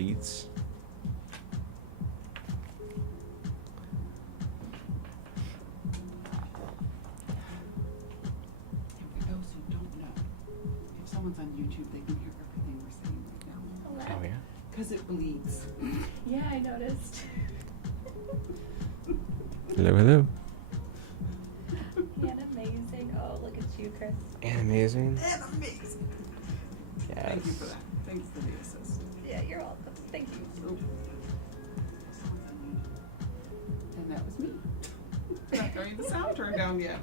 beats. For those who don't know, if someone's on YouTube, they can hear everything we're saying right now. Oh yeah. Because it bleeds. Yeah, I noticed. Hello, hello. Anime-zing. Oh, look at you, Chris. Anime-zing. And amazing. Yes. Thank you for that. Thanks for the assist. Yeah, you're welcome. Thank you. Oop. Someone's on YouTube. And that was me. Not getting the sound turned down yet.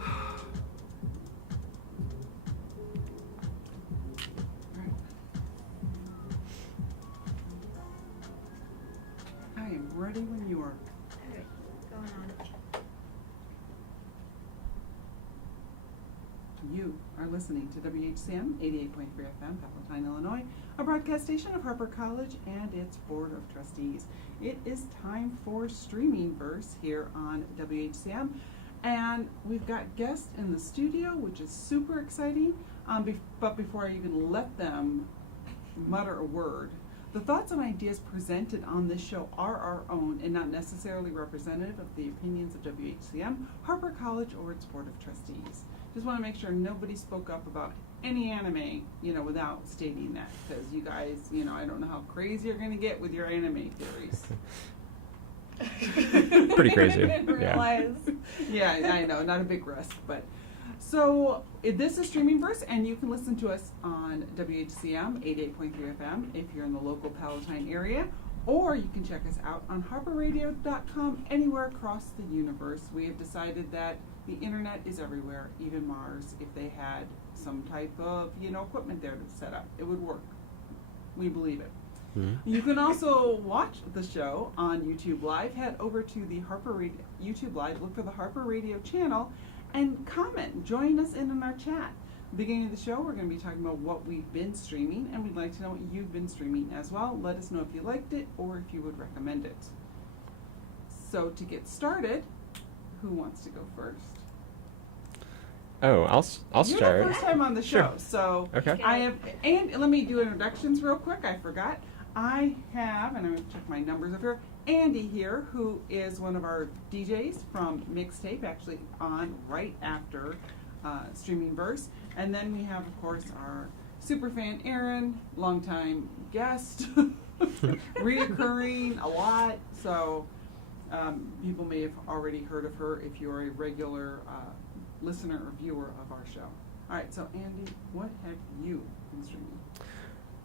Alright. I am ready when you are. Okay, going on. You are listening to WHCM 88.3 FM, Palatine, Illinois, a broadcast station of Harper College and its Board of Trustees. It is time for Streaming Verse here on WHCM, and we've got guests in the studio, which is super exciting. But before I even let them mutter a word, the thoughts and ideas presented on this show are our own and not necessarily representative of the opinions of WHCM, Harper College, or its Board of Trustees. Just want to make sure nobody spoke up about any anime, without stating that, because you guys, I don't know how crazy you're going to get with your anime theories. Pretty crazy. I didn't realize. Yeah, I know, not a big risk, but so this is Streaming Verse, and you can listen to us on WHCM 88.3 FM if you're in the local Palatine area, or you can check us out on harperradio.com anywhere across the universe. We have decided that the internet is everywhere, even Mars. If they had some type of, equipment there to set up, it would work. We believe it. Mm-hmm. You can also watch the show on YouTube Live. Head over to the Harper Radio YouTube Live, look for the Harper Radio channel, and comment. Join us in our chat. Beginning of the show, we're going to be talking about what we've been streaming, and we'd like to know what you've been streaming as well. Let us know if you liked it or if you would recommend it. So to get started, who wants to go first? Oh, I'll start. You're the first time on the show, Sure. so Okay. I have. And let me do introductions real quick. I forgot. I have, and I'm going to check my numbers up here. Andy here, who is one of our DJs from Mixtape, actually on right after Streaming Verse, and then we have, of course, our super fan Erin, longtime guest, reoccurring a lot. So people may have already heard of her if you're a regular listener or viewer of our show. All right, so Andy, what have you been streaming?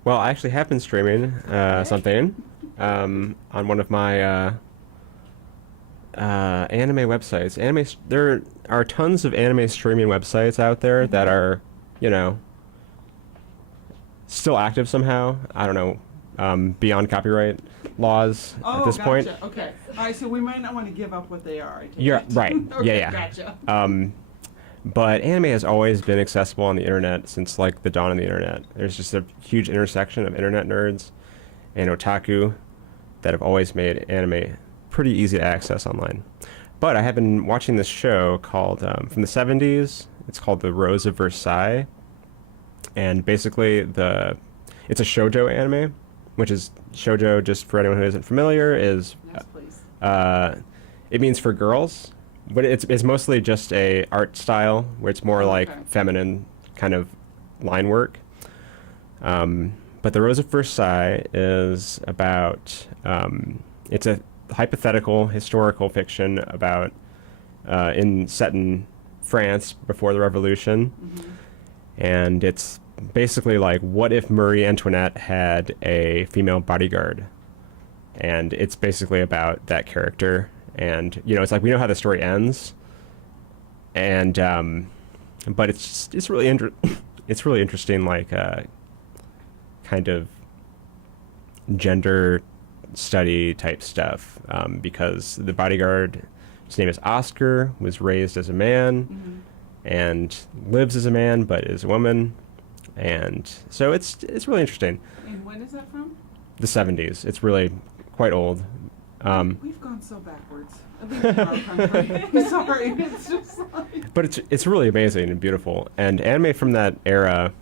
Well, I actually have been streaming something on one of my anime websites. There are tons of anime streaming websites out there that are, still active somehow. I don't know, beyond copyright laws at this point. Okay. All right, so we might not want to give up what they are. I take You're it. right. Okay, Yeah. Gotcha. But anime has always been accessible on the internet since the dawn of the internet. There's just a huge intersection of internet nerds and otaku that have always made anime pretty easy to access online. But I have been watching this show called from the 70s. It's called The Rose of Versailles, and basically it's a shoujo anime, which is shoujo. Just for anyone who isn't familiar, is Yes, please. it means for girls. But it's mostly just a art style where it's more like feminine kind of line work. But The Rose of Versailles is about it's a hypothetical historical fiction about set in France before the Revolution, and it's basically like, what if Marie Antoinette had a female bodyguard? And it's basically about that character. And it's like, we know how the story ends, and but it's really it's really interesting, like kind of gender study type stuff, because the bodyguard, his name is Oscar, was raised as a man and lives as a man but is a woman, and so it's really interesting. And when is that from? The 70s. It's really quite old. We've gone so backwards. At least in our country. I'm sorry. It's just like... But it's really amazing and beautiful. And anime from that era,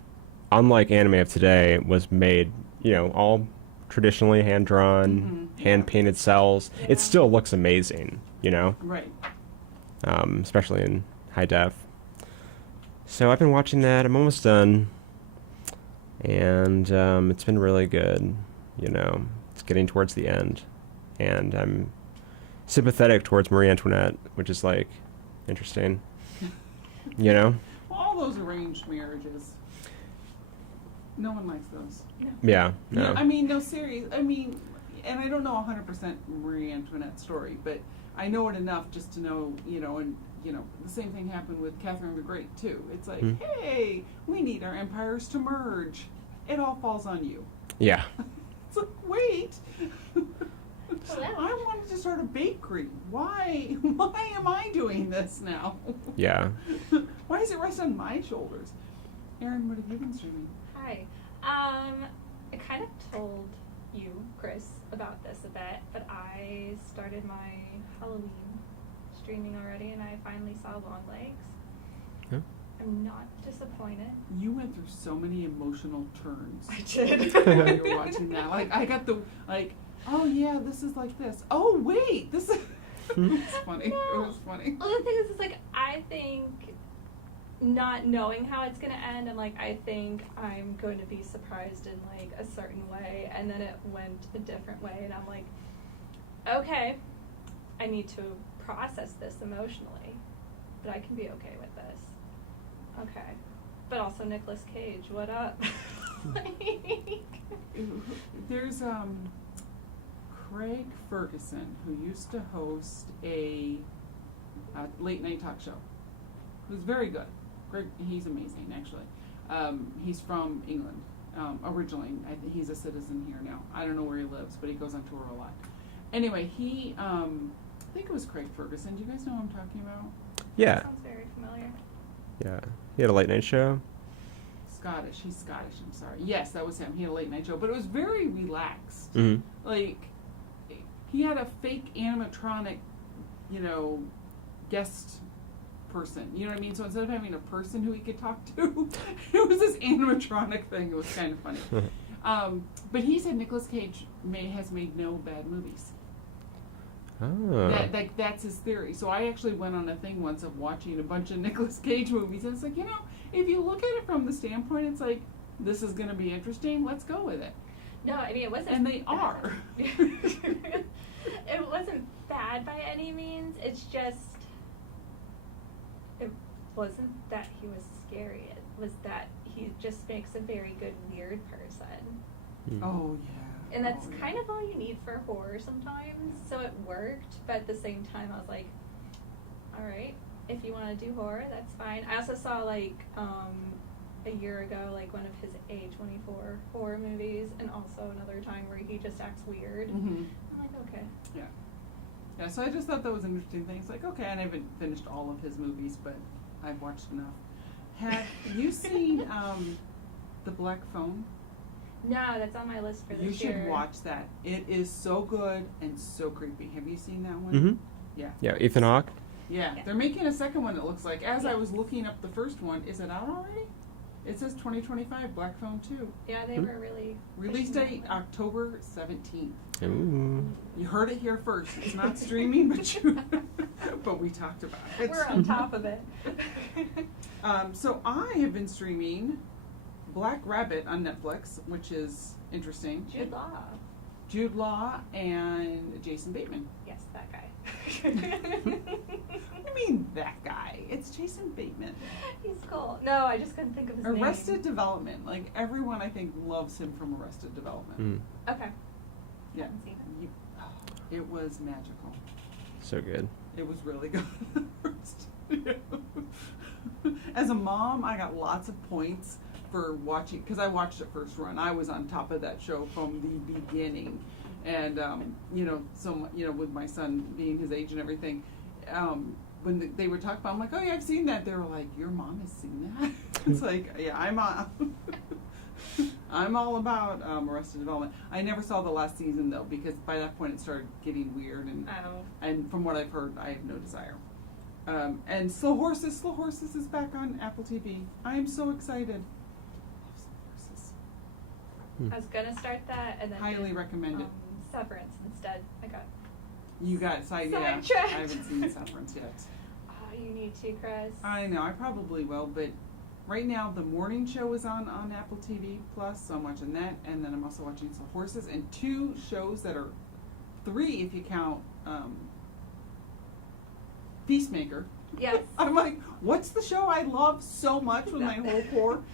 unlike anime of today, was made, all traditionally hand drawn, hand painted cells. Yeah. It still looks amazing, Right. especially in high def. So I've been watching that. I'm almost done, and it's been really good. It's getting towards the end, and I'm sympathetic towards Marie Antoinette, which is like interesting. Well, all those arranged marriages. No one likes those. No. Yeah. No. I mean, no, serious. I mean, and I don't know 100% Marie Antoinette's story, but I know it enough just to know, and the same thing happened with Catherine the Great too. It's like, hey, we need our empires to merge. It all falls on you. Yeah. It's like, wait. So I wanted to start a bakery. Why? Why am I doing this now? Yeah. Why does it rest on my shoulders? Erin, what have you been streaming? Hi. I kind of told you, Chris, about this a bit, but I started my Halloween streaming already, and I finally saw Long Legs. Huh? I'm not disappointed. You went through so many emotional turns. I did. While you were watching that. I got oh yeah, this is like this. Oh wait, this is. It was funny. It was funny. Well, the thing is, I think not knowing how it's gonna end, and I think I'm going to be surprised in a certain way, and then it went a different way, and I'm like, okay, I need to process this emotionally, but I can be okay with this. Okay, but also Nicolas Cage, what up? There's Craig Ferguson, who used to host a late night talk show, who's very good. Greg, he's amazing, actually. He's from England originally. He's a citizen here now. I don't know where he lives, but he goes on tour a lot. Anyway, I think it was Craig Ferguson. Do you guys know what I'm talking about? Yeah. Sounds very familiar. Yeah. He had a late night show. Scottish. He's Scottish, I'm sorry. Yes, that was him. He had a late night show, but it was very relaxed. Mm-hmm. He had a fake animatronic, guest person. You know what I mean? So instead of having a person who he could talk to, it was this animatronic thing. It was kind of funny. But he said Nicolas Cage has made no bad movies. Oh. That's his theory. So I actually went on a thing once of watching a bunch of Nicolas Cage movies, and it's like, if you look at it from the standpoint, it's like, this is going to be interesting, let's go with it. No, I mean, it wasn't. And they bad. are. It wasn't bad by any means. It's just, it wasn't that he was scary. It was that he just makes a very good weird person. Oh, yeah. And that's Oh, kind of all you need for horror sometimes. So it worked, but at the same time, I was like, all right, if you want to do horror, that's fine. I also saw a year ago, one of his A24 horror movies, and also another time where he just acts weird. Mm-hmm. I'm like, okay. Yeah. Yeah, so I just thought that was an interesting thing. It's like, okay, and I haven't finished all of his movies, but I've watched enough. Have you seen The Black Phone? No, that's on my list for You this year. should watch that. It is so good and so creepy. Have you seen that one? Mm-hmm. Yeah. Yeah, Ethan Hawke. Yeah, Yeah. they're making a second one, it looks like. As I was looking up the first one, is it out already? It says 2025, Black Phone 2. Yeah, they were really... Release pushing that date, one. October 17th. Ooh. You heard it here first. It's not streaming, but we talked about it. We're on top of it. So I have been streaming Black Rabbit on Netflix, which is interesting. Jude Law. Jude Law and Jason Bateman. Yes, that guy. What do you mean that guy? It's Jason Bateman. He's cool. No, I just couldn't think of his name. Arrested Development. Like, everyone, I think, loves him from Arrested Development. Mm. Okay. Yeah. Haven't seen it. It was magical. So good. It was really good. As a mom, I got lots of points for watching, because I watched it first run. I was on top of that show from the beginning. And, with my son being his age and everything, when they were talking about, I'm like, oh yeah, I've seen that. They were like, your mom has seen that? It's like, yeah, I'm all about Arrested Development. I never saw the last season though, because by that point it started getting weird, and from what I've heard, I have no desire. And Slow Horses is back on Apple TV. I am so excited. Slow Horses. I was gonna start that and then Highly recommend it. Severance instead. You got side, yeah. I sidetracked. haven't seen Severance yet. Oh, you need to, Chris. I know, I probably will, but right now the morning show is on Apple TV Plus, so I'm watching that, and then I'm also watching some horses and 2 shows that are 3 if you count Peacemaker. Yes. I'm like, what's the show I love so much with my whole core?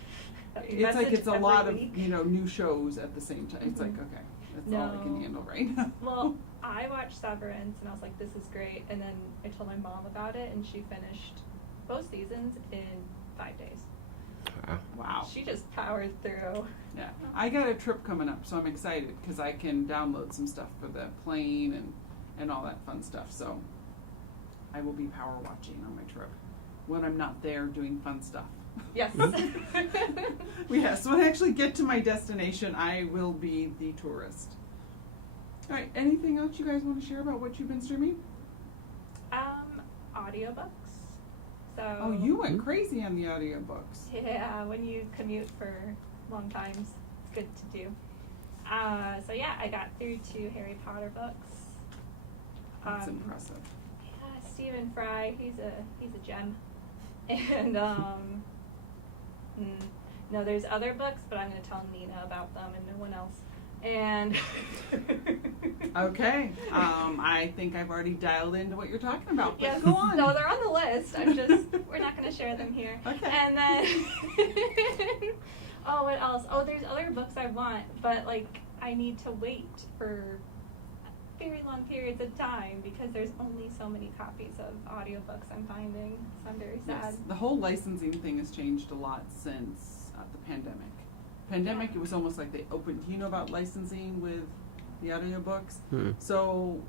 It's like it's a lot of new shows at the same time. It's like, okay, that's all I can handle right now. Well, I watched Severance and I was like, this is great, and then I told my mom about it and she finished both seasons in 5 days. Wow. She just powered through. Yeah, I got a trip coming up, so I'm excited because I can download some stuff for the plane and all that fun stuff. So I will be power watching on my trip when I'm not there doing fun stuff. Yes. Yes, when I actually get to my destination, I will be the tourist. All right, anything else you guys want to share about what you've been streaming? Audiobooks. So. Oh, you went crazy on the audiobooks. Yeah, when you commute for long times, it's good to do. So yeah, I got through 2 Harry Potter books. That's impressive. Yeah, Stephen Fry, he's a gem. And no, there's other books, but I'm going to tell Nina about them and no one else. And okay, I think I've already dialed into what you're talking about. But yes, go on. No, they're on the list. We're not going to share them here. Okay. And then, oh, what else? Oh, there's other books I want, but like I need to wait for very long periods of time because there's only so many copies of audiobooks I'm finding. So I'm very sad. Yes, the whole licensing thing has changed a lot since the pandemic. It was almost like they opened. Do you know about licensing with the audiobooks? So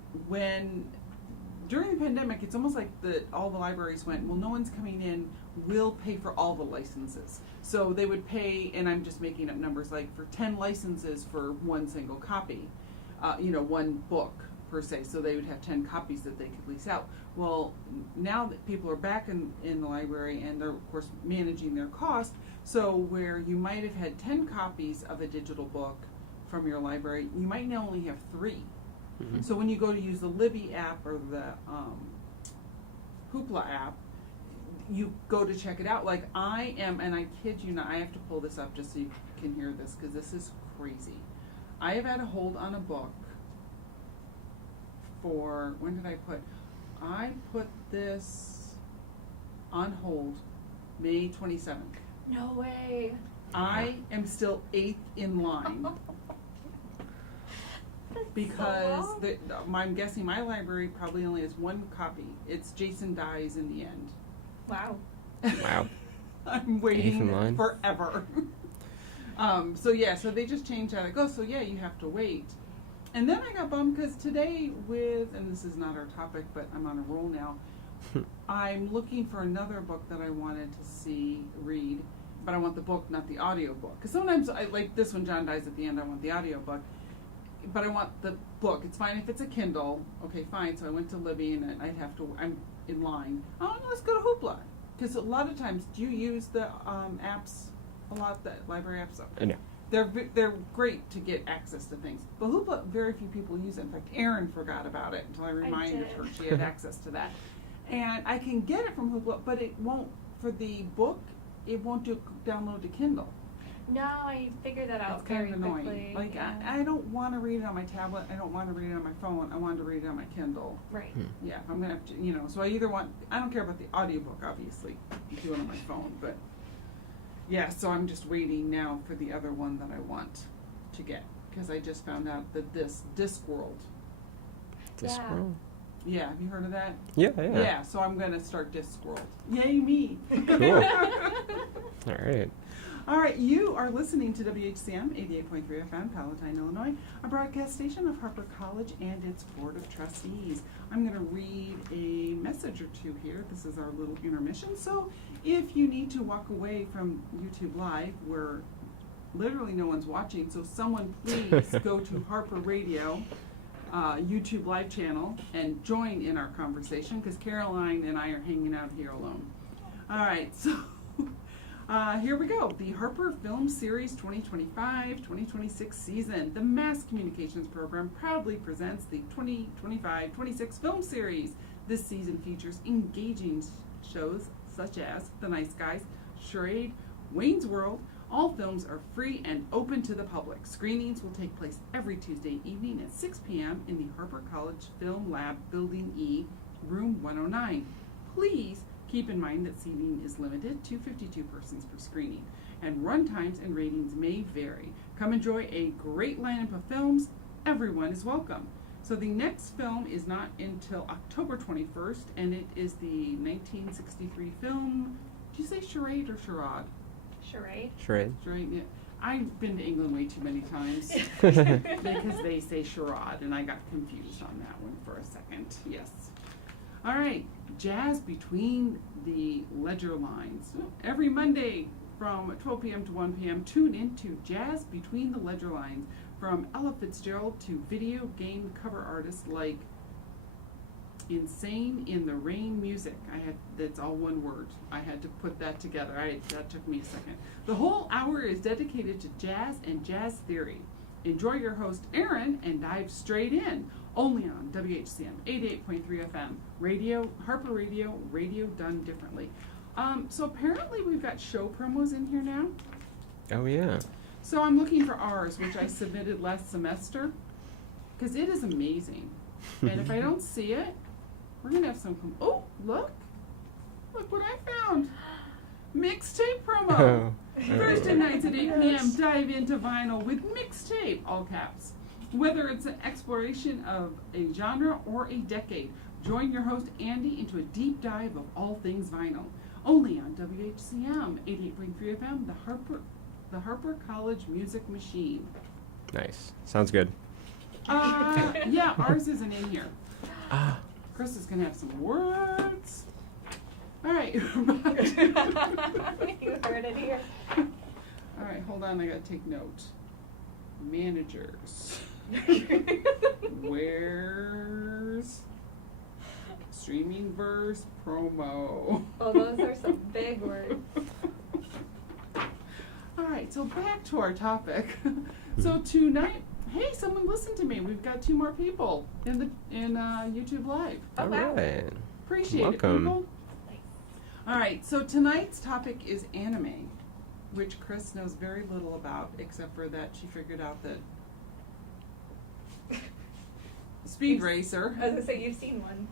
during the pandemic, it's almost like all the libraries went, well, no one's coming in, we'll pay for all the licenses. So they would pay, and I'm just making up numbers, like for 10 licenses for one single copy, one book per se. So they would have 10 copies that they could lease out. Well, now that people are back in the library and they're, of course, managing their cost, so where you might have had 10 copies of a digital book from your library, you might now only have 3. Mm-hmm. So when you go to use the Libby app or the Hoopla app, you go to check it out. Like I am, and I kid you not, I have to pull this up just so you can hear this because this is crazy. I have had a hold on a book for, when did I put this on hold May 27th. No way. I am still 8th in line. Because so I'm guessing my library probably only has 1 copy. It's Jason Dies in the End. Wow. Wow. I'm waiting forever. So they just changed how it goes. So yeah, you have to wait. And then I got bummed because today and this is not our topic, but I'm on a roll now. I'm looking for another book that I wanted to read, but I want the book, not the audio book. Because sometimes, like this one, John Dies at the End, I want the audio book. But I want the book. It's fine if it's a Kindle. Okay, fine. So I went to Libby and I'm in line. Oh, let's go to Hoopla. Because a lot of times, do you use the apps a lot, the library apps? No. They're great to get access to things. But Hoopla, very few people use it. In fact, Erin forgot about it until I reminded her she had access to that. And I can get it from Hoopla, but it won't, for the book, it won't download to Kindle. No, I figured that out It's kind very of annoying. quickly. Like, yeah. I don't want to read it on my tablet. I don't want to read it on my phone. I want to read it on my Kindle. Right. Yeah, I'm going to have to, so I don't care about the audiobook, obviously. I do it on my phone, but yeah, so I'm just waiting now for the other one that I want to get. Because I just found out that this Discworld. Discworld? Yeah, have you heard of that? Yeah. Yeah, so I'm going to start Discworld. Yay, me. Cool. All right. All right, you are listening to WHCM 88.3 FM, Palatine, Illinois, a broadcast station of Harper College and its Board of Trustees. I'm going to read a message or two here. This is our little intermission. So if you need to walk away from YouTube Live, where literally no one's watching, so someone please go to Harper Radio YouTube Live channel and join in our conversation, because Caroline and I are hanging out here alone. All right, so Here we go. The Harper Film Series 2025-2026 season. The Mass Communications program proudly presents the 2025-26 film series. This season features engaging shows such as The Nice Guys, Charade, Wayne's World. All films are free and open to the public. Screenings will take place every Tuesday evening at 6 p.m. in the Harper College Film Lab, Building E, Room 109. Please keep in mind that seating is limited to 52 persons per screening, and run times and ratings may vary. Come enjoy a great lineup of films. Everyone is welcome. So the next film is not until October 21st, and it is the 1963 film. Did you say Charade or Charade? Charade. Charade. Charade, yeah. I've been to England way too many times because they say charade, and I got confused on that one for a second. Yes. All right, Jazz Between the Ledger Lines. Every Monday from 12 p.m. to 1 p.m., tune into Jazz Between the Ledger Lines, from Ella Fitzgerald to video game cover artists like Insane in the Rain Music. That's all one word. I had to put that together. That took me a second. The whole hour is dedicated to jazz and jazz theory. Enjoy your host, Erin, and dive straight in. Only on WHCM 88.3 FM, radio, Harper Radio, radio done differently. So apparently we've got show promos in here now. Oh, yeah. So I'm looking for ours, which I submitted last semester, because it is amazing. And if I don't see it, we're going to have some... Oh, look. Look what I found. Mixtape promo. Thursday nights at 8 p.m., dive into vinyl with Mixtape, all caps. Whether it's an exploration of a genre or a decade, join your host Andy into a deep dive of all things vinyl. Only on WHCM 88.3 FM, the Harper College Music Machine. Nice. Sounds good. Yeah, ours isn't in here. Chris is gonna have some words. All right. You heard it here. All right, hold on. I gotta take note. Managers. Where's streaming verse promo? Oh, those are some big words. All right, so back to our topic. So tonight, hey, someone listen to me. We've got 2 more people in YouTube Live. Oh, All wow. right. Appreciate Welcome. it, people. All right, so tonight's topic is anime, which Chris knows very little about, except for that she figured out that Speed Racer I was gonna say, you've seen one.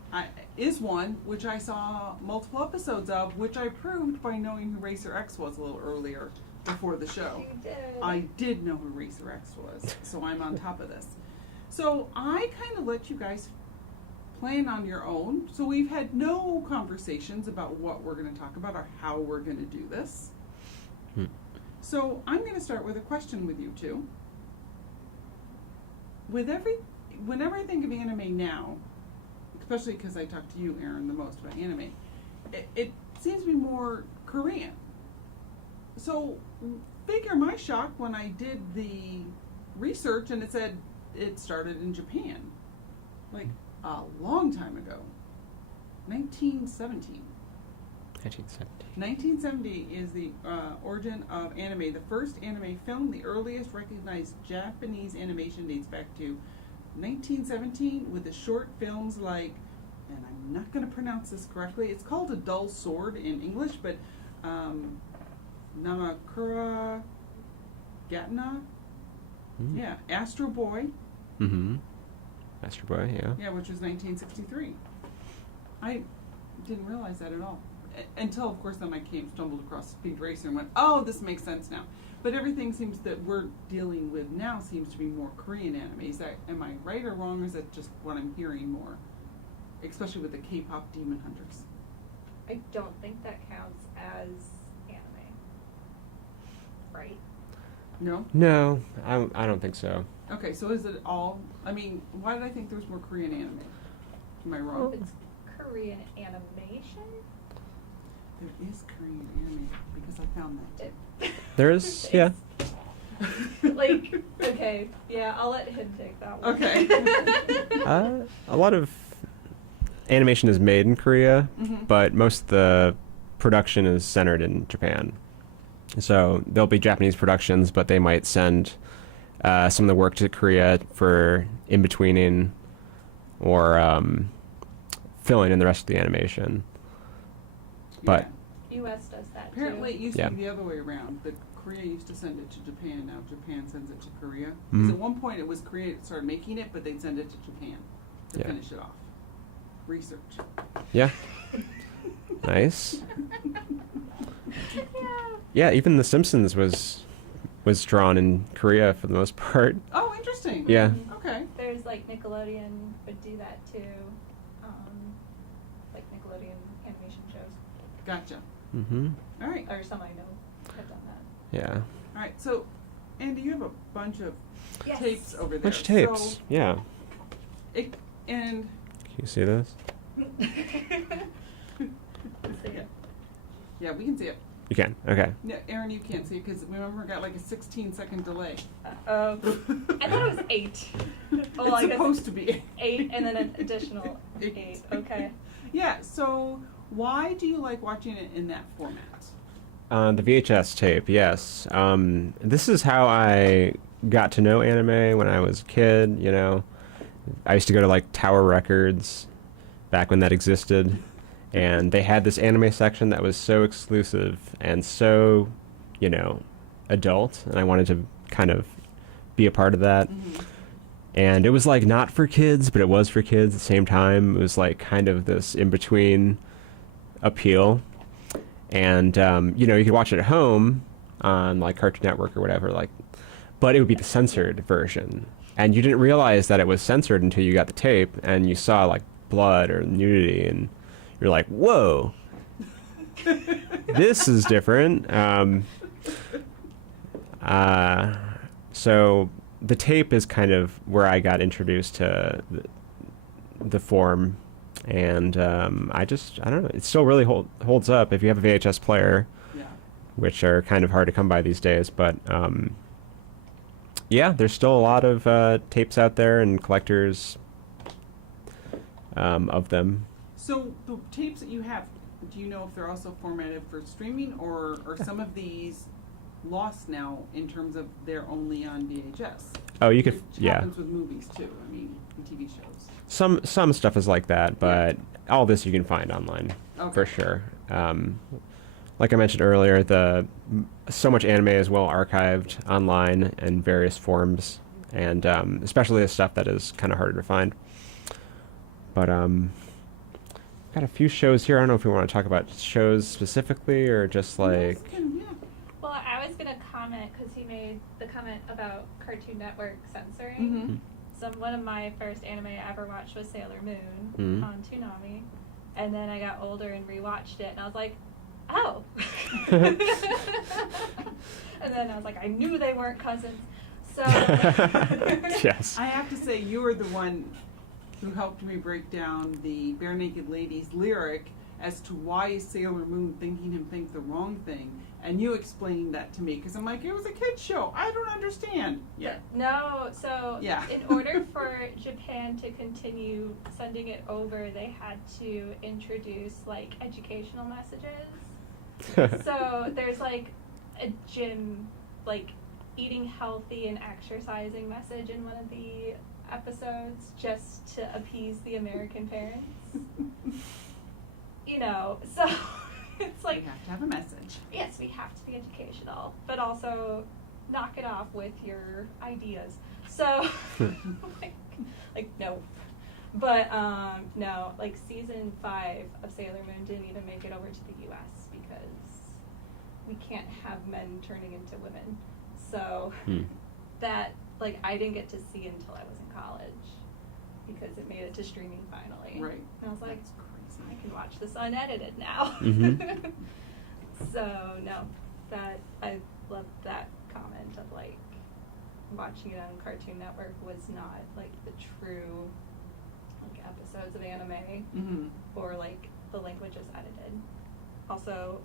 is one, which I saw multiple episodes of, which I proved by knowing who Racer X was a little earlier before the show. You did. I did know who Racer X was, so I'm on top of this. So I kind of let you guys plan on your own. So we've had no conversations about what we're going to talk about or how we're going to do this. So I'm going to start with a question with you two. Whenever I think of anime now, especially because I talk to you, Erin, the most about anime, it seems to be more Korean. So figure my shock when I did the research and it said it started in Japan, like a long time ago, 1917. 1970 is the origin of anime. The first anime film, the earliest recognized Japanese animation, dates back to 1917 with the short films like, and I'm not going to pronounce this correctly, it's called A Dull Sword in English, but Namakura Gatna? Yeah, Astro Boy. Mm-hmm. Astro Boy, yeah. Yeah, which was 1963. I didn't realize that at all. Until, of course, then I stumbled across Speed Racer and went, oh, this makes sense now. But everything seems that we're dealing with now seems to be more Korean anime. Am I right or wrong, or is that just what I'm hearing more? Especially with the K-pop Demon Hunters. I don't think that counts as anime. Right? No? No, I don't think so. Okay, so is it all... I mean, why did I think there was more Korean anime? Am I wrong? It's Korean animation? There is Korean anime, because I found that. There is, yeah. Like, okay, yeah, I'll let him take that one. Okay. A lot of animation is made in Korea, Mhm. but most of the production is centered in Japan. So there'll be Japanese productions, but they might send some of the work to Korea for in-betweening or filling in the rest of the animation. But US does that apparently it too. used Yeah. to be the other way around. That Korea used to send it to Japan. Now Japan sends it to Korea. 'Cause Mhm. at one point it was Korea that started making it, but they'd send it to Japan to Yeah. finish it off. Research. yeah, nice. Yeah. Yeah, even The Simpsons was drawn in Korea for the most part. Oh, interesting. Yeah. Okay. There's like Nickelodeon would do that too. Like Nickelodeon animation shows. Gotcha. Mm-hmm. All right. Or some I know have done that. Yeah. All right. So, Andy, you have a bunch of Yes. tapes over there. Bunch of tapes. So Yeah. and Can you see this? yeah, we can see it. You can. Okay. No, Erin, you can't see it because remember, it got like a 16-second delay. I thought it was 8. Well, I It's guess supposed to be 8 and then an additional 8. Okay. Yeah. So, why do you like watching it in that format? The VHS tape, yes. This is how I got to know anime when I was a kid, you know. I used to go to like Tower Records back when that existed, and they had this anime section that was so exclusive and so, you know, adult, and I wanted to kind of be a part of that. Mm-hmm. And it was like not for kids, but it was for kids at the same time. It was like kind of this in-between appeal. And you know, you could watch it at home on like Cartoon Network or whatever, like, but it would be the censored version, and you didn't realize that it was censored until you got the tape and you saw like blood or nudity, and you're like, whoa, this is different. So the tape is kind of where I got introduced to the form. And I don't know, it still really holds up if you have a VHS player, Yeah. which are kind of hard to come by these days. But yeah, there's still a lot of tapes out there and collectors of them. So the tapes that you have, do you know if they're also formatted for streaming, or are some of these lost now in terms of they're only on VHS? Oh, you could, Which yeah. happens with movies too. I mean, and TV shows. Some stuff is like that, but all this you can find online for Okay. sure. Like I mentioned earlier, so much anime is well archived online in various forms, and especially the stuff that is kind of harder to find. But got a few shows here. I don't know if we want to talk about shows specifically or just like. Yes, yeah. Well, I was going to comment because he made the comment about Cartoon Network censoring. Mm-hmm. So one of my first anime I ever watched was Sailor Moon Mhm. on Toonami. And then I got older and rewatched it, and I was like, oh. And then I was like, I knew they weren't cousins. So. Yes. I have to say, you were the one who helped me break down the Bare Naked Ladies lyric as to why is Sailor Moon thinking him think the wrong thing, and you explained that to me because I'm like, it was a kid's show. I don't understand. Yeah. No, so Yeah. in order for Japan to continue sending it over, they had to introduce like educational messages. So there's like a gym, like eating healthy and exercising message in one of the episodes just to appease the American parents. You know, so it's like, We have to have a message. yes, we have to be educational, but also knock it off with your ideas. So, like no. But, no, like season 5 of Sailor Moon didn't even make it over to the US because we can't have men turning into women. So, that, like, I didn't get to see until I was in college because it made it to streaming finally. Right. And I was like, That's crazy. I can watch this unedited now. Mhm. So no, that I loved that comment of like watching it on Cartoon Network was not like the true like episodes of anime Mm-hmm. or like the languages edited. Also,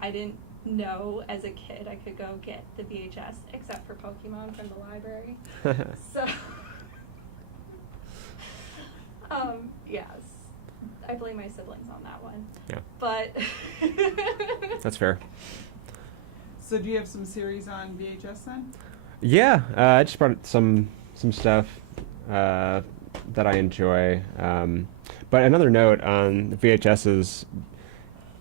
I didn't know as a kid I could go get the VHS except for Pokemon from the library. So yes. I blame my siblings on that one. Yeah. But That's fair. So do you have some series on VHS then? Yeah, I just brought some stuff that I enjoy. But another note on the VHSs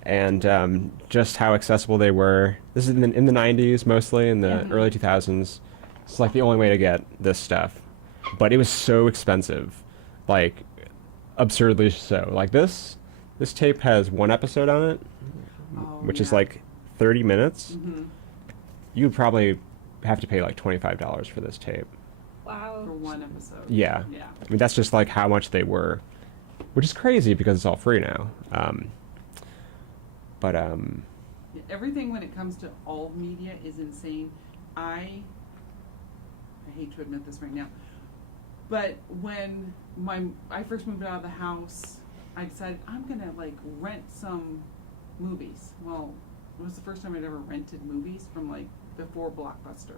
and just how accessible they were. This is in the 90s mostly, in the early 2000s. It's like the only way to get this stuff. But it was so expensive, like absurdly so. Like this tape has one episode on it, which is like 30 minutes. Mm-hmm. You would probably have to pay like $25 for this tape. Wow. For one episode. Yeah. Yeah. I mean, that's just like how much they were, which is crazy because it's all free now. Everything when it comes to all media is insane. I hate to admit this right now, but when I first moved out of the house, I decided I'm gonna like rent some movies. Well, it was the first time I'd ever rented movies from like before Blockbuster,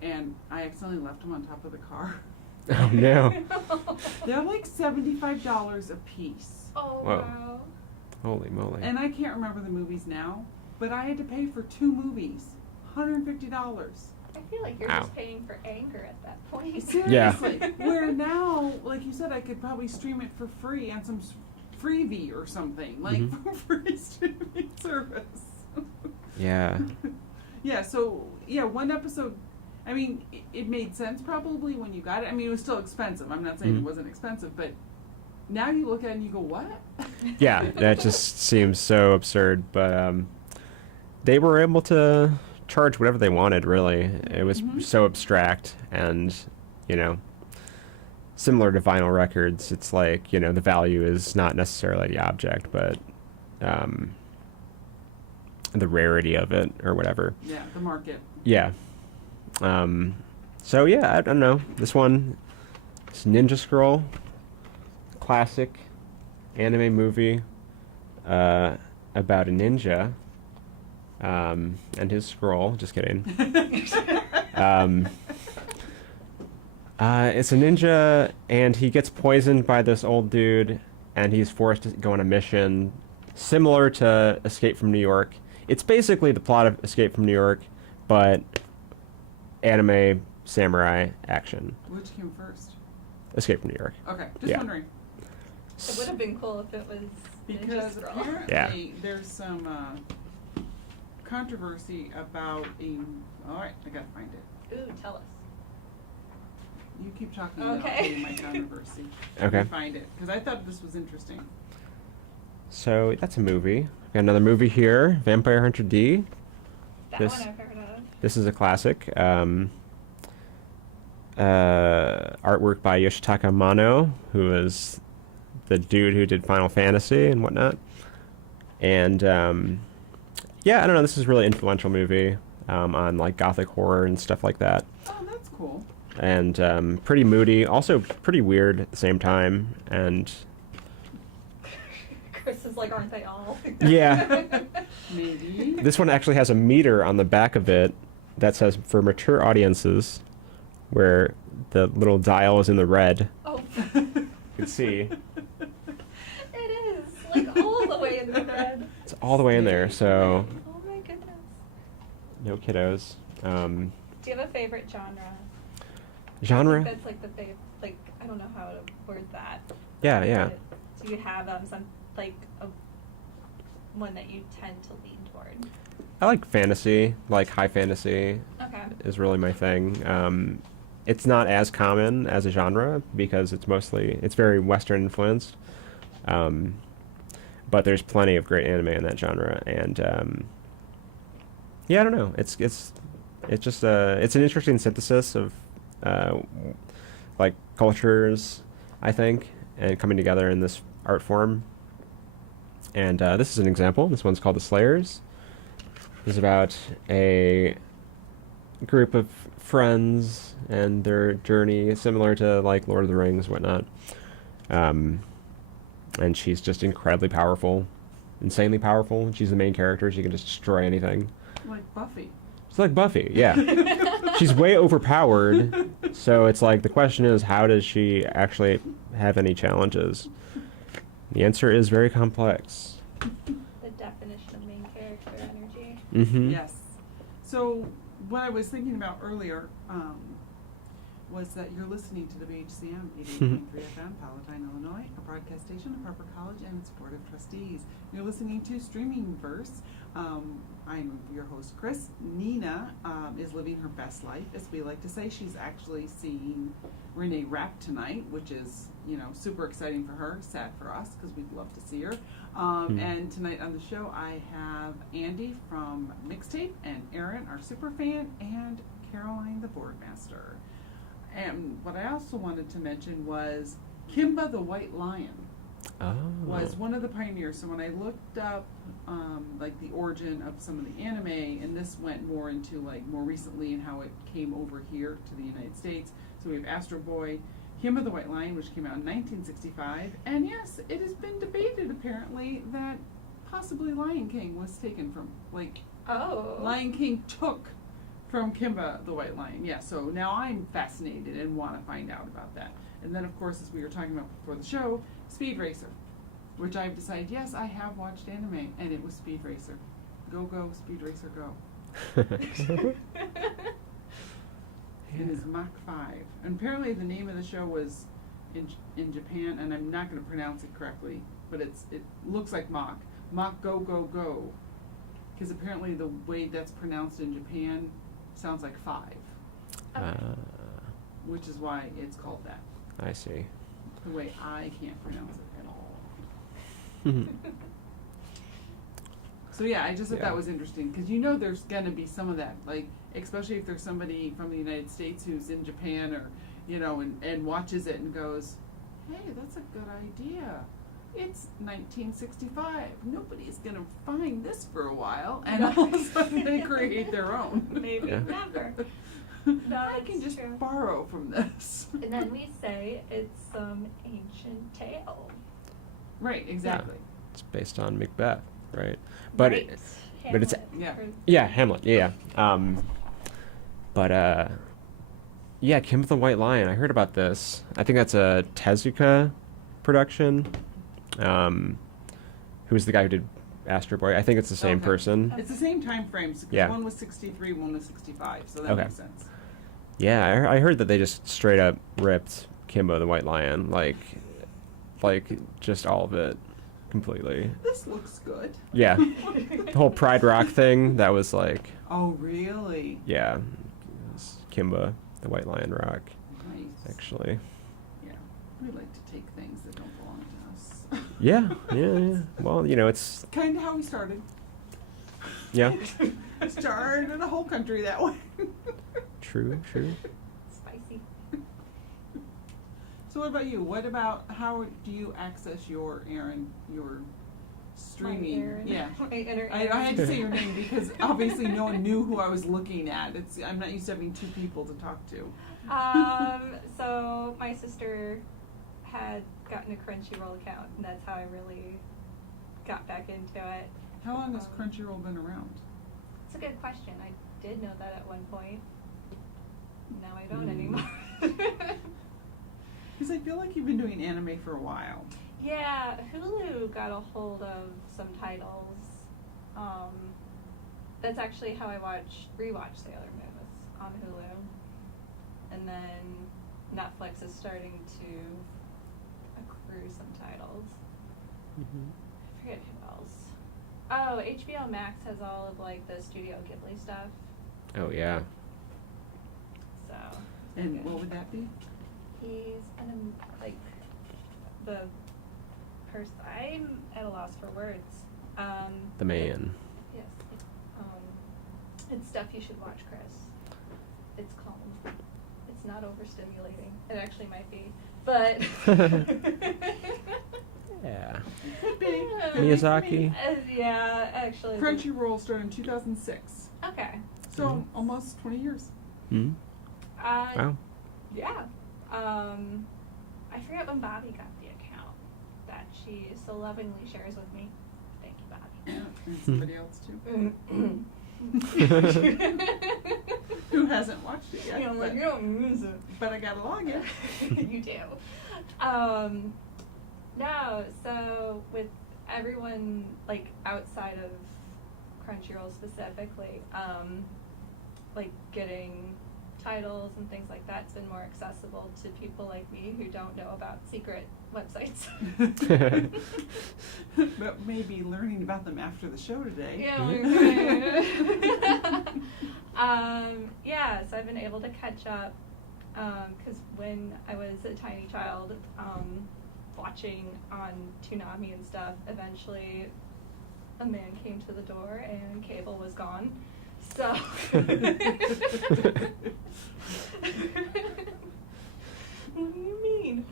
and I accidentally left them on top of the car. Oh no! They're like $75 a piece. Oh, Whoa. wow. Holy moly! And I can't remember the movies now, but I had to pay for 2 movies, $150. I feel like you're Ow. just paying for anger at that point. Seriously. Where now, like you said, I could probably stream it for free on some freebie or something, like free streaming service. Yeah. Yeah, so, one episode, I mean, it made sense probably when you got it. I mean, it was still expensive. I'm not saying it wasn't expensive, but now you look at it and you go, what? Yeah, that just seems so absurd. But they were able to charge whatever they wanted, really. It was so abstract and, similar to vinyl records. It's like, the value is not necessarily the object, but the rarity of it or whatever. Yeah, the market. Yeah. So, yeah, I don't know. This one, it's Ninja Scroll. Classic anime movie about a ninja and his scroll. Just kidding. It's a ninja, and he gets poisoned by this old dude, and he's forced to go on a mission similar to Escape from New York. It's basically the plot of Escape from New York, but anime samurai action. Which came first? Escape from New York. Okay, just Yeah. wondering. It would have been cool if it was Because Ninja Scroll. apparently there's some controversy about alright, I gotta find it. Ooh, tell us. You keep talking about Okay. my controversy. Okay. Let me find it, because I thought this was interesting. So that's a movie. We've got another movie here, Vampire Hunter D. That This- one I've heard of. This is a classic. Artwork by Yoshitaka Mano, who is the dude who did Final Fantasy and whatnot. And yeah, I don't know. This is a really influential movie on like gothic horror and stuff like that. Oh, that's cool. And pretty moody, also pretty weird at the same time. And Chris is like, aren't they all? yeah, Maybe. this one actually has a meter on the back of it that says for mature audiences, where the little dial is in the red. Oh, You can see it is like all the way in the red. it's all the way in there. So Oh my goodness. no kiddos. Do you have a favorite genre? Genre? That's like the like I don't know how to word that. Yeah. But do you have some like a one that you tend to lean toward? I like fantasy, like high fantasy Okay. is really my thing. It's not as common as a genre because it's very Western influenced. But there's plenty of great anime in that genre, and yeah, I don't know. It's just it's an interesting synthesis of like cultures, I think, and coming together in this art form. And this is an example. This one's called The Slayers. It's about a group of friends and their journey, similar to like Lord of the Rings, whatnot. And she's just incredibly powerful, insanely powerful. She's the main character. She can just destroy anything. Like Buffy. It's like Buffy, yeah. She's way overpowered, so it's like the question is, how does she actually have any challenges? The answer is very complex. The definition of main character energy. Mm-hmm. Yes. So what I was thinking about earlier was that you're listening to WHCM 88.3 FM, Palatine, Illinois, a broadcast station of Harper College and its Board of Trustees. You're listening to Streaming Verse. I'm your host, Chris. Nina is living her best life, as we like to say. She's actually seeing Renee Rapp tonight, which is, super exciting for her, sad for us, because we'd love to see her. And tonight on the show, I have Andy from Mixtape, and Erin, our super fan, and Caroline, the boardmaster. And what I also wanted to mention was Kimba the White Lion was one of the pioneers. So when I looked up like the origin of some of the anime, and this went more into like more recently and how it came over here to the United States. So we have Astro Boy, Kimba the White Lion, which came out in 1965. And yes, it has been debated apparently that possibly Lion King was taken from, Lion King took from Kimba the White Lion. Yeah, so now I'm fascinated and want to find out about that. And then, of course, as we were talking about before the show, Speed Racer, which I've decided, yes, I have watched anime, and it was Speed Racer. Go, go, Speed Racer, go. It is Mach 5. And apparently the name of the show was in Japan, and I'm not going to pronounce it correctly, but it looks like Mach. Mach go, go, go. Because apparently the way that's pronounced in Japan sounds like 5. Which is why it's called that. I see. The way I can't pronounce it at all. So yeah, I just thought that was interesting, because there's going to be some of that, like, especially if there's somebody from the United States who's in Japan or, and watches it and goes, hey, that's a good idea. It's 1965. Nobody's going to find this for a while, and all of a sudden they create their own. Maybe never. No, I can just borrow from this. And then we say it's some ancient tale. Right, exactly. Yeah. It's based on Macbeth, right? But right. But it's Hamlet. Yeah. Kim the White Lion. I heard about this. I think that's a Tezuka production. Who's the guy who did Astro Boy? I think it's the same person. It's the same time frames. Yeah. One was 63, one was 65, so that makes sense. Yeah, I heard that they just straight up ripped Kimbo the White Lion, like just all of it, completely. This looks good. Yeah, the whole Pride Rock thing, that was like. Oh, really? Yeah, it was Kimba the White Lion Rock. Nice. Actually. Yeah, we like to take things that don't belong to us. Yeah. Well, it's kind of how we started. Yeah. Started a whole country that way. True. Spicy. So what about you? How do you access your streaming? Erin. Yeah. I had to say your name because obviously no one knew who I was looking at. I'm not used to having 2 people to talk to. So my sister had gotten a Crunchyroll account, and that's how I really got back into it. How long has Crunchyroll been around? It's a good question. I did know that at one point. Now I don't anymore. Because I feel like you've been doing anime for a while. Yeah, Hulu got a hold of some titles. That's actually how I rewatch Sailor Moon on Hulu. And then Netflix is starting to accrue some titles. I forget who else. Oh, HBO Max has all of like the Studio Ghibli stuff. Oh yeah. So. And what would that be? He's the person. I'm at a loss for words. The man. Yes. It's stuff you should watch, Chris. It's calm. It's not overstimulating. It actually might be, but. Yeah. Could be. Miyazaki. Yeah, actually. Crunchyroll started in 2006. Okay. So almost 20 years. Hmm. Wow. Yeah. I forget when Bobby got the account that she so lovingly shares with me. Thank you, Bobby. And somebody else too. Who hasn't watched it yet? Yeah, I'm like, you don't use it. But I got a login. You do. No, so with everyone like outside of Crunchyroll specifically, like getting titles and things like that's been more accessible to people like me who don't know about secret websites. But maybe learning about them after the show today. Yeah, yeah, so I've been able to catch up because when I was a tiny child, watching on Toonami and stuff, eventually a man came to the door and cable was gone. So what do you mean?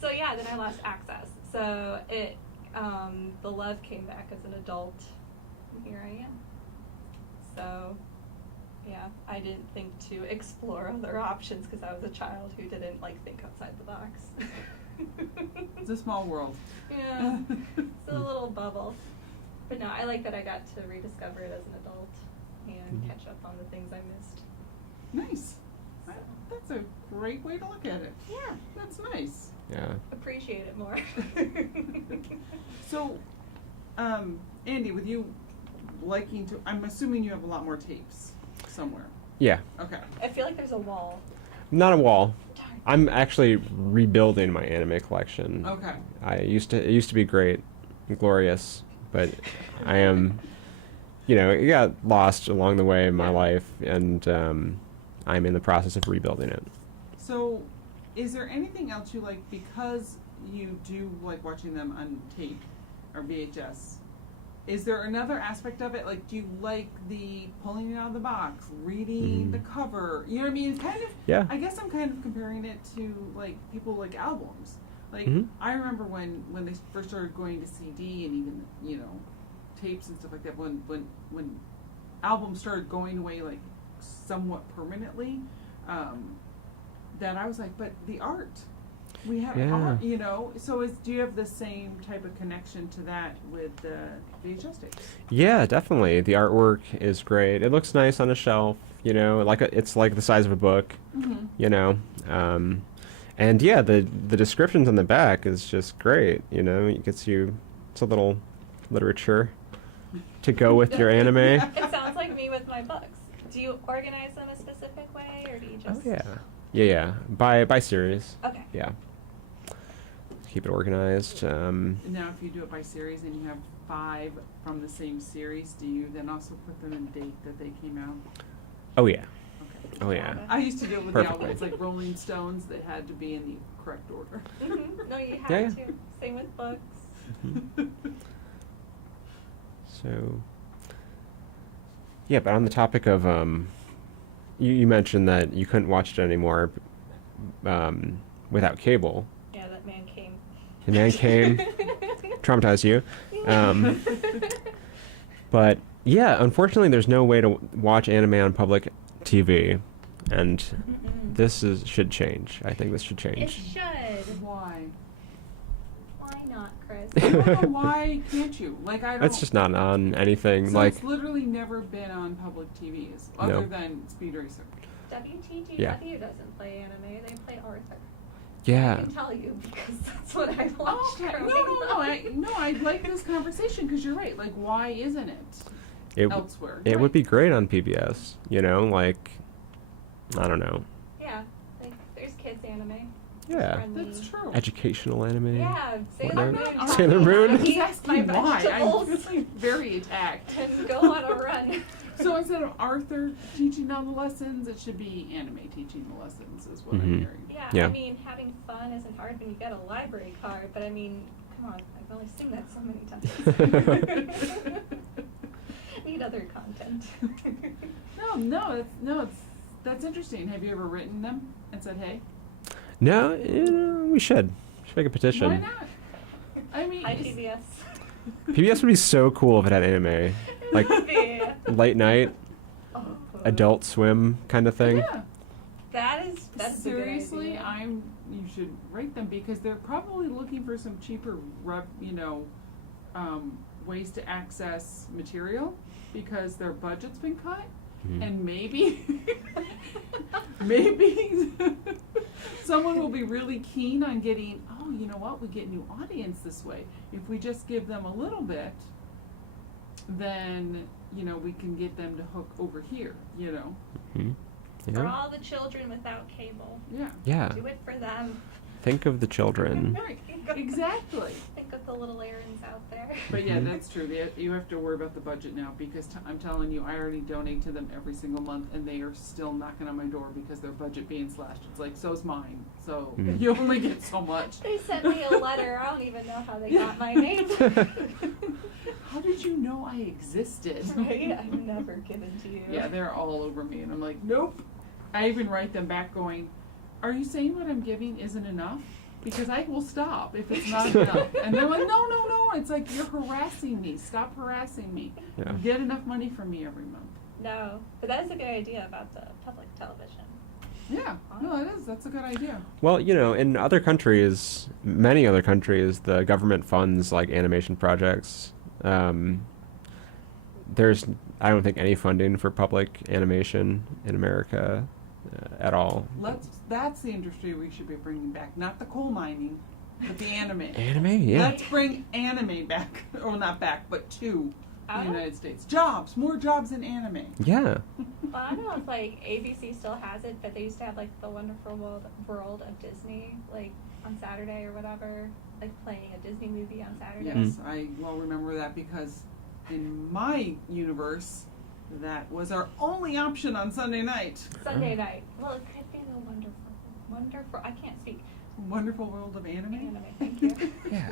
So yeah, then I lost access. So it the love came back as an adult, and here I am. So yeah, I didn't think to explore other options because I was a child who didn't like think outside the box. It's a small world. Yeah, it's a little bubble. But no, I like that I got to rediscover it as an adult and catch up on the things I missed. Nice. That's a great way to look at it. Yeah. That's nice. Yeah. Appreciate it more. So, Andy, with you liking to, I'm assuming you have a lot more tapes somewhere. Yeah. Okay. I feel like there's a wall. Not a wall. Darn. I'm actually rebuilding my anime collection. Okay. It used to be great and glorious, but I am, it got lost along the way in my life, and I'm in the process of rebuilding it. So, is there anything else you like, because you do like watching them on tape or VHS? Is there another aspect of it? Like, do you like the pulling it out of the box, reading the cover? You know what I mean? It's kind of, Yeah. I guess I'm kind of comparing it to, like, people like albums. Like, I remember when they first started going to CD and even, tapes and stuff like that, when albums started going away, like, somewhat permanently, that I was like, but the art. We have art, so do you have the same type of connection to that with the VHS tapes? Yeah, definitely. The artwork is great. It looks nice on a shelf, it's like the size of a book, and yeah, the descriptions on the back is just great, it gets you, it's a little literature to go with your anime. It sounds like me with my books. Do you organize them a specific way, or do you just... Oh, yeah. By series. Okay. Yeah. Keep it organized. Now, if you do it by series and you have 5 from the same series, do you then also put them in date that they came out? Oh, yeah. Okay. Oh, yeah. I used to do it with Perfectly. the albums, like Rolling Stones, that had to be in the correct order. No, you have Yeah. to. Same with books. So, yeah, but on the topic of, you mentioned that you couldn't watch it anymore without cable. Yeah, that man came. The man came, traumatized you. But yeah, unfortunately, there's no way to watch anime on public TV, and this should change. I think this should It change. should. Why? Why not, Chris? I don't know, why can't you? Like, I don't... It's just not on anything. So like, it's literally never been on public TVs, other than Speed Racer. WTGW doesn't play anime, they play Arthur. yeah. I can tell you because that's what I watched. Okay, I'd like this conversation because you're right. Like, why isn't it elsewhere? It would be great on PBS. Like, I don't know. Yeah, like there's kids anime. Yeah. Friendly. That's true. Educational anime. Yeah, Whatnot. Sailor Moon. Sailor Moon. I'm Eat just my asking why. vegetables I'm feeling very attacked. and go on a run. So instead of Arthur teaching all the lessons, it should be anime teaching the lessons, is what I'm hearing. Yeah, Yeah. I mean, having fun isn't hard when you get a library card, but I mean, come on, I've only seen that so many times. Need other content. That's interesting. Have you ever written them and said, hey? No, we should. Should make a petition. Why not? I mean, Hi, PBS. PBS would be so cool if it had anime. Like, Yeah. late night, Oh. Adult Swim kind of thing. yeah. That's Seriously, a good idea. you should rate them because they're probably looking for some cheaper, ways to access material because their budget's been cut, and maybe someone will be really keen on getting. Oh, you know what? We get new audience this way if we just give them a little bit. Then we can get them to hook over here, Mhm. For Yeah. all the children without cable. Yeah. Yeah. Do it for them. Think of the children. Right. Exactly. Think of the little errands out there. But yeah, Mhm. that's true. You have to worry about the budget now because I'm telling you, I already donate to them every single month, and they are still knocking on my door because their budget being slashed. It's like, so's mine. So Mhm. you only get so much. They sent me a letter. I don't even know how they got my name. How did you know I existed? Right? I've never given to you. Yeah, they're all over me, and I'm like, nope. I even write them back going, are you saying what I'm giving isn't enough? Because I will stop if it's not enough. And they're like, no. It's like, you're harassing me. Stop harassing me. Yeah. You get enough money from me every month. No, but that is a good idea about the public television. Yeah, no, it is. That's a good idea. Well, in other countries, many other countries, the government funds like animation projects. There's, I don't think, any funding for public animation in America at all. That's the industry we should be bringing back. Not the coal mining, but the anime. Anime, yeah. Let's bring anime back. Or not back, but to Oh. the United States. Jobs. More jobs in anime. Yeah. Well, I don't know if ABC still has it, but they used to have the Wonderful World of Disney, on Saturday or whatever, playing a Disney movie on Saturday. Yes, I well remember that because in my universe, that was our only option on Sunday night. Sunday night. Well, it could be the wonderful. I can't speak. Wonderful World of Anime. Anime, thank you. Yeah.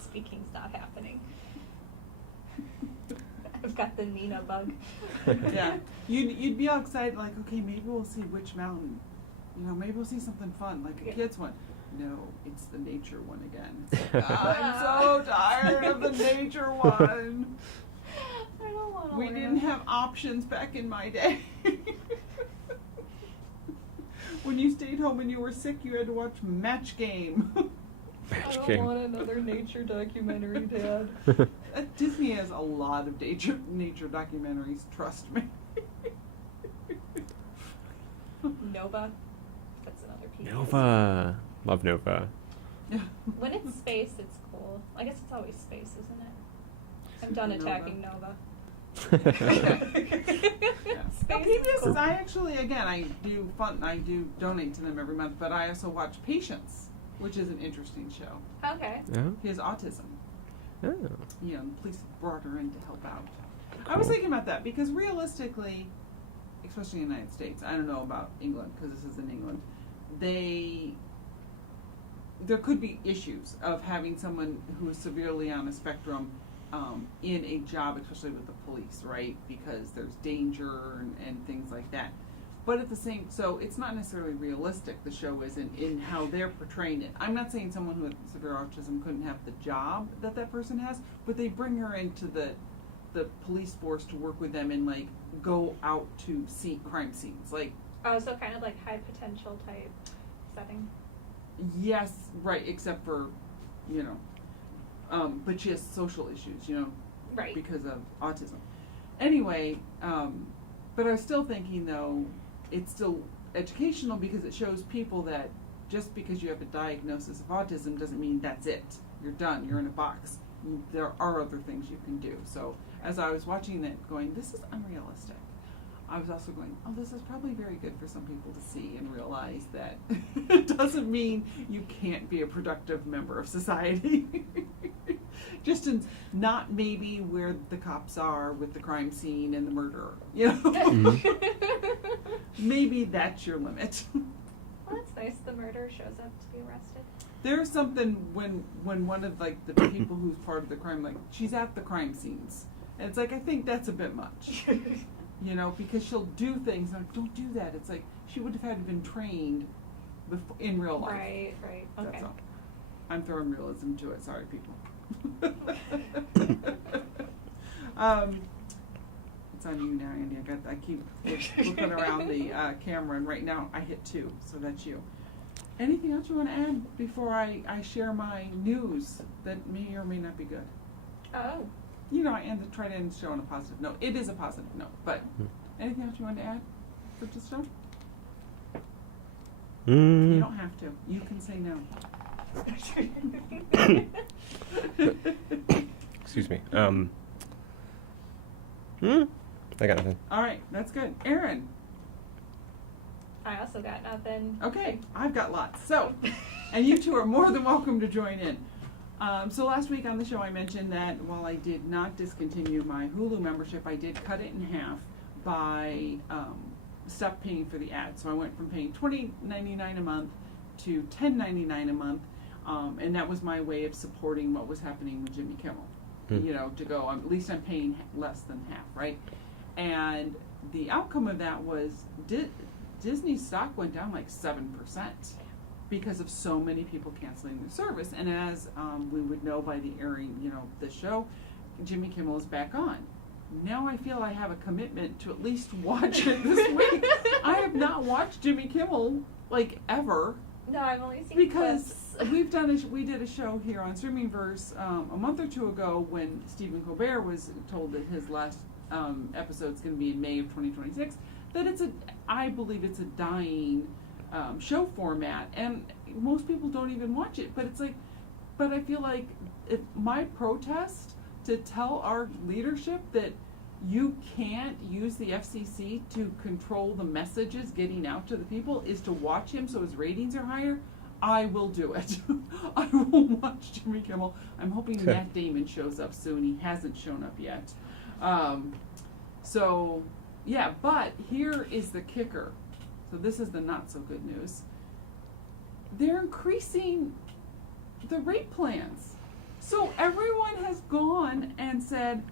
Speaking's not happening. I've got the Nina bug. Yeah, you'd be all excited, like, okay, maybe we'll see Witch Mountain. Maybe we'll see something fun, like a Yeah. kids one. No, it's the nature one again. It's like, I'm so tired of the nature one. I don't want to. We didn't have options back in my day. When you stayed home and you were sick, you had to watch Match Game. I don't want another nature documentary, Dad. Disney has a lot of nature documentaries, trust me. Nova. That's another piece. Nova. Love Nova. When it's space, it's cool. I guess it's always space, isn't it? I'm done Supernova. attacking Nova. Yeah. Space Now, is PBS cool. is, I actually, again, I do donate to them every month, but I also watch Patience, which is an interesting show. Okay. Yeah. He has autism. Oh. The police brought her in to help out. I was thinking about that because realistically, especially in the United States, I don't know about England because this is in England, there could be issues of having someone who is severely on a spectrum in a job, especially with the police, right? Because there's danger and things like that. But at the same, so it's not necessarily realistic, the show isn't, in how they're portraying it. I'm not saying someone who has severe autism couldn't have the job that person has, but they bring her into the police force to work with them and go out to see crime scenes. Oh, so kind of high potential type setting. Yes, right, except for, but she has social issues, Right. because of autism. Anyway, but I was still thinking, though, it's still educational because it shows people that just because you have a diagnosis of autism doesn't mean that's it. You're done. You're in a box. There are other things you can do. So as I was watching it going, this is unrealistic, I was also going, oh, this is probably very good for some people to see and realize that it doesn't mean you can't be a productive member of society. Just in not maybe where the cops are with the crime scene and the murderer, Maybe that's your limit. Well, that's nice. The murderer shows up to be arrested. There's something when one of the people who's part of the crime, she's at the crime scenes, and it's I think that's a bit much, because she'll do things don't do that. It's she would have had to have been trained in real life. Right. Okay. That's all. I'm throwing realism to it. Sorry, people. It's on you now, Andy. I keep looking around the camera, and right now I hit 2, so that's you. Anything else you want to add before I share my news that may or may not be good? Oh. I try to end the show on a positive note. It is a positive note, but anything else you want to add for this show? You don't have to. You can say no. Excuse me. I got nothing. All right, that's good. Erin. I also got nothing. Okay, I've got lots. So, and you two are more than welcome to join in. So last week on the show I mentioned that while I did not discontinue my Hulu membership, I did cut it in half by stop paying for the ads. So I went from paying $20.99 a month to $10.99 a month, and that was my way of supporting what was happening with Jimmy Kimmel. You know, to go, at least I'm paying less than half, right? And the outcome of that was Disney's stock went down like 7% because of so many people canceling their service. And as we would know by the airing, you know, the show, Jimmy Kimmel is back on. Now I feel I have a commitment to at least watch it this week. I have not watched Jimmy Kimmel like ever. No, I've only seen because clips. we did a show here on Streamingverse a month or two ago when Stephen Colbert was told that his last episode is going to be in May of 2026. That I believe it's a dying show format, and most people don't even watch it. But it's like, but I feel like if my protest to tell our leadership that you can't use the FCC to control the messages getting out to the people is to watch him so his ratings are higher, I will do it. I will watch Jimmy Kimmel. I'm hoping Matt Damon shows up soon. He hasn't shown up yet. So, yeah, but here is the kicker. So this is the not so good news. They're increasing the rate plans. So everyone has gone and said,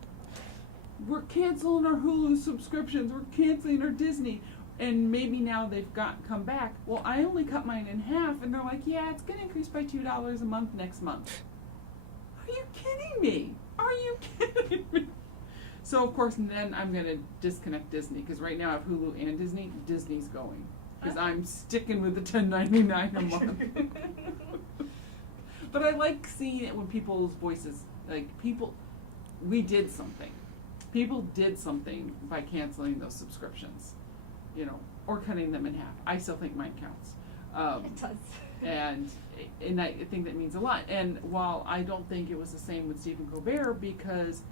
we're canceling our Hulu subscriptions, we're canceling our Disney, and maybe now they've come back. Well, I only cut mine in half, and they're like, yeah, it's going to increase by $2 a month next month. Are you kidding me? Are you kidding me? So, of course, then I'm going to disconnect Disney, because right now I have Hulu and Disney. Disney's going, because I'm sticking with the $10.99 a month. But I like seeing it when people's voices, like we did something. People did something by canceling those subscriptions, you know, or cutting them in half. I still think mine counts. It does. And I think that means a lot. And while I don't think it was the same with Stephen Colbert, because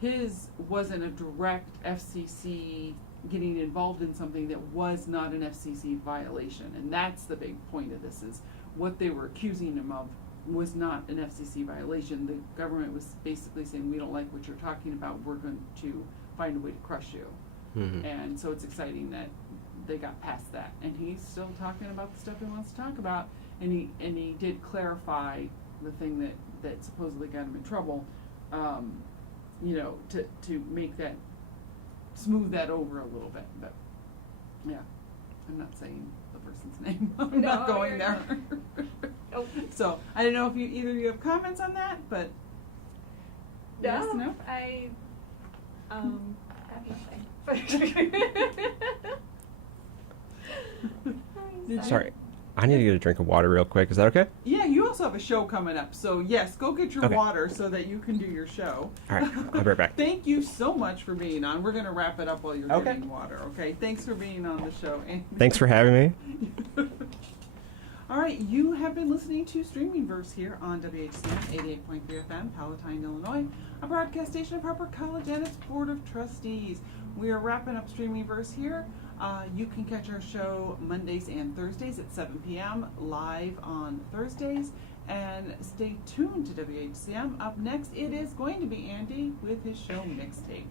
his wasn't a direct FCC getting involved in something that was not an FCC violation. And that's the big point of this, is what they were accusing him of was not an FCC violation. The government was basically saying, we don't like what you're talking about, we're going to find a way to crush you. Mm-hmm. And so it's exciting that they got past that. And he's still talking about the stuff he wants to talk about, and he did clarify the thing that supposedly got him in trouble, you know, to make that, smooth that over a little bit. But yeah, I'm not saying the person's name. I'm not going there. Nope. So I don't know if either of you have comments on that, but yes, no? I have nothing. Sorry, I need to get a drink of water real quick. Is that okay? Yeah, you also have a show coming up, so yes, go get your water so that you can do your show. All right, I'll be right back. Thank you so much for being on. We're going to wrap it up while you're getting water, okay? Thanks for being on the show. Thanks for having me. All right, you have been listening to Streamingverse here on WHCM 88.3 FM, Palatine, Illinois, a broadcast station of Harper College and its Board of Trustees. We are wrapping up Streamingverse here. You can catch our show Mondays and Thursdays at 7 p.m. live on Thursdays. And stay tuned to WHCM. Up next, it is going to be Andy with his show Mixtape.